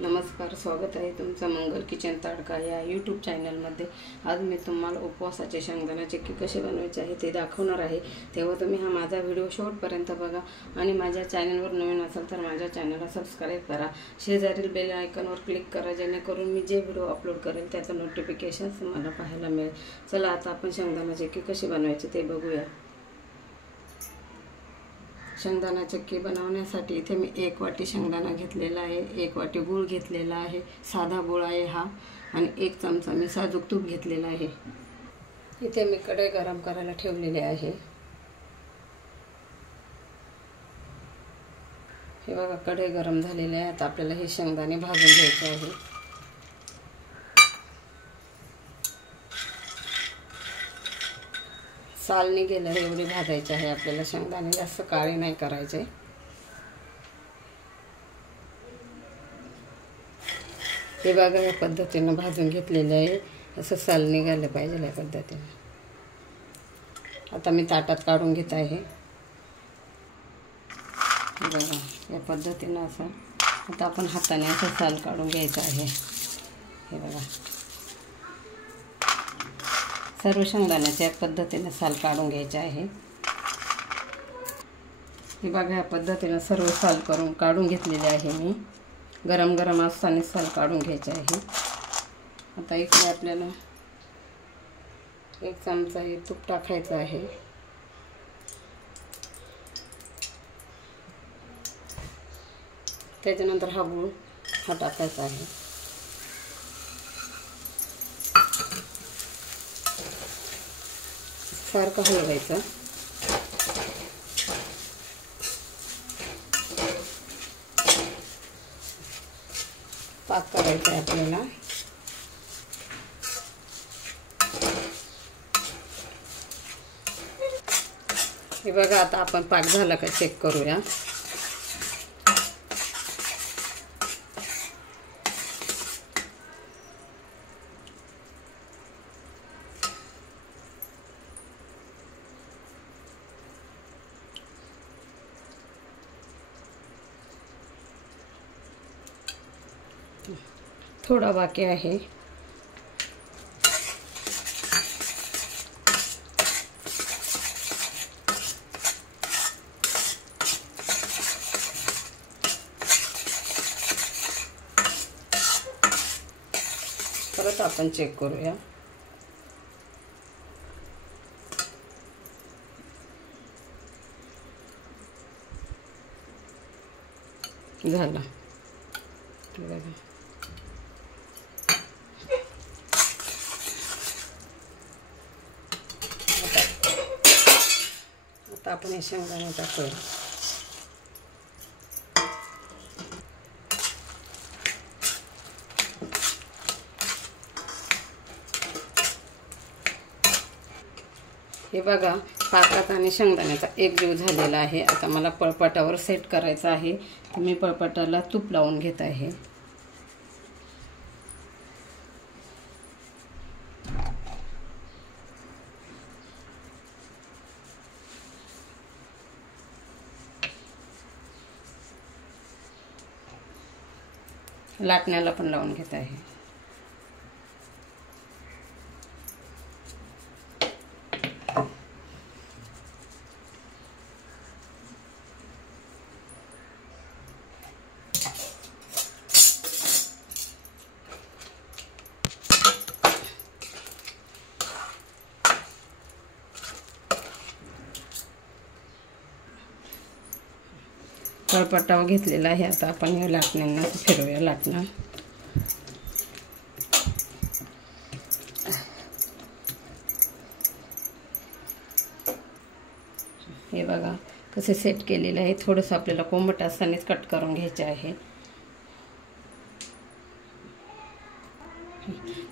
नमस्कार, स्वागत आहे तुमचं मंगल किचन तडका या यूट्यूब चॅनलमध्ये। आज मी तुम्हाला उपवासाचे शेंगदाणा चिक्की कसे बनवायचे आहे ते दाखवणार आहे। तेव्हा तुम्ही हा माझा व्हिडिओ शेवटपर्यंत बघा आणि माझ्या चॅनलवर नवीन असाल तर माझ्या चॅनलला सबस्क्राइब करा, शेजारील बेल आयकॉनवर क्लिक करा, जेणेकरून मी जे व्हिडिओ अपलोड करेल त्याचं नोटिफिकेशन तुम्हाला पाहायला मिळेल। चला आता आपण शेंगदाणा चिक्की कशी बनवायची ते बघूया। शेंगदाणा चिक्की बनवण्यासाठी इथे मी 1 वाटी शेंगदाणा घेतलेला आहे, 1 वाटी गूळ घेतलेला आहे, साधा गूळ आहे हा, आणि 1 चमचा मी साजूक तूप घेतलेला आहे। इथे मी कढई गरम करायला ठेवलेली आहे। हे बघा कढई गरम झालेली आहे। आता आपल्याला हे शेंगदाणे भाजून घ्यायचे आहे। साल निघेल एवढे भाजायचे आहे आपल्याला, शेंगदाणे जास्त काळे नाही करायचे। हे बघा या पद्धतीने भाजून घेतलेले आहे, असं साल निघालं पाहिजे या पद्धतीने। आता मी ताटात काढून घेत आहे। बघा या पद्धतीने असं आता आपण हाताने असं साल काढून घ्यायचं आहे। हे बघा सर्व शेंगदाण्याच्या या पद्धतीने साल काढून घ्यायचे आहे। हे बघा या पद्धतीने सर्व साल काढून घेतलेले आहे मी। गरम गरम असताना साल काढून घ्यायचे आहे। आता इकडे आपल्याला 1 चमचा हे तूप टाकायचं आहे। त्याच्यानंतर हा गूळ टाकायचा आहे। सारखं हलवायचं। पाक करायचा आहे आपल्याला। हे बघा आता आपण पाक झाला का चेक करूया। थोडा बाकी आहे। परत आपण चेक करूया। झाला बघा। आता आपण हे शेंगदाणे टाकूया। हे बघा पाकात आणि शेंगदाण्याचा एकजीव झालेला आहे। आता मला पळपाटावर सेट करायचं आहे। मी पळपाटाला तूप लावून घेत आहे। लाटण्याला पण लावून घेत आहे। पळपाटावर घेतलेला आहे। आता आपण या लाटण्यांना फिरवूया लाटणं। हे बघा कसे सेट केलेलं आहे। थोडंसं आपल्याला कोंबट असतानाच कट करून घ्यायचे आहे।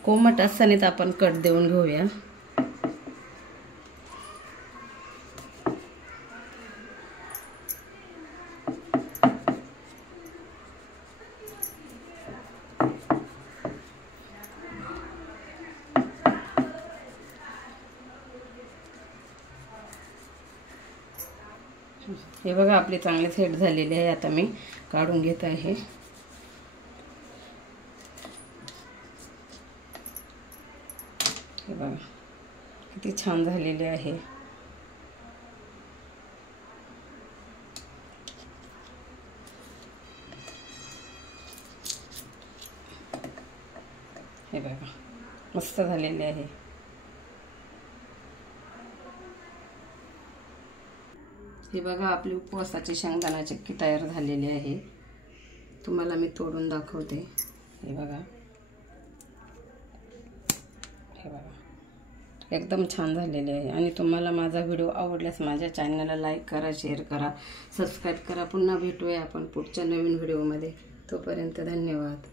कोंबट असतानाच आपण कट देऊन घेऊया। हे बघा आपले चांगले सेट झालेले आहे। आता मी काढून घेत आहे। हे बघा किती छान झालेले आहे. हे बघा मस्त झालेले आहे. हे बघा आपली उपवासाची शेंगदाणा चिक्की तयार झालेली आहे. तुम्हाला मी तोडून दाखवते. हे बघा, हे बघा एकदम छान झालेले आहे. आणि तुम्हाला माझा व्हिडिओ आवडल्यास माझ्या चॅनलला लाईक करा, शेअर करा, सबस्क्राईब करा. पुन्हा भेटूया आपण पुढच्या नवीन व्हिडिओमध्ये. तोपर्यंत धन्यवाद.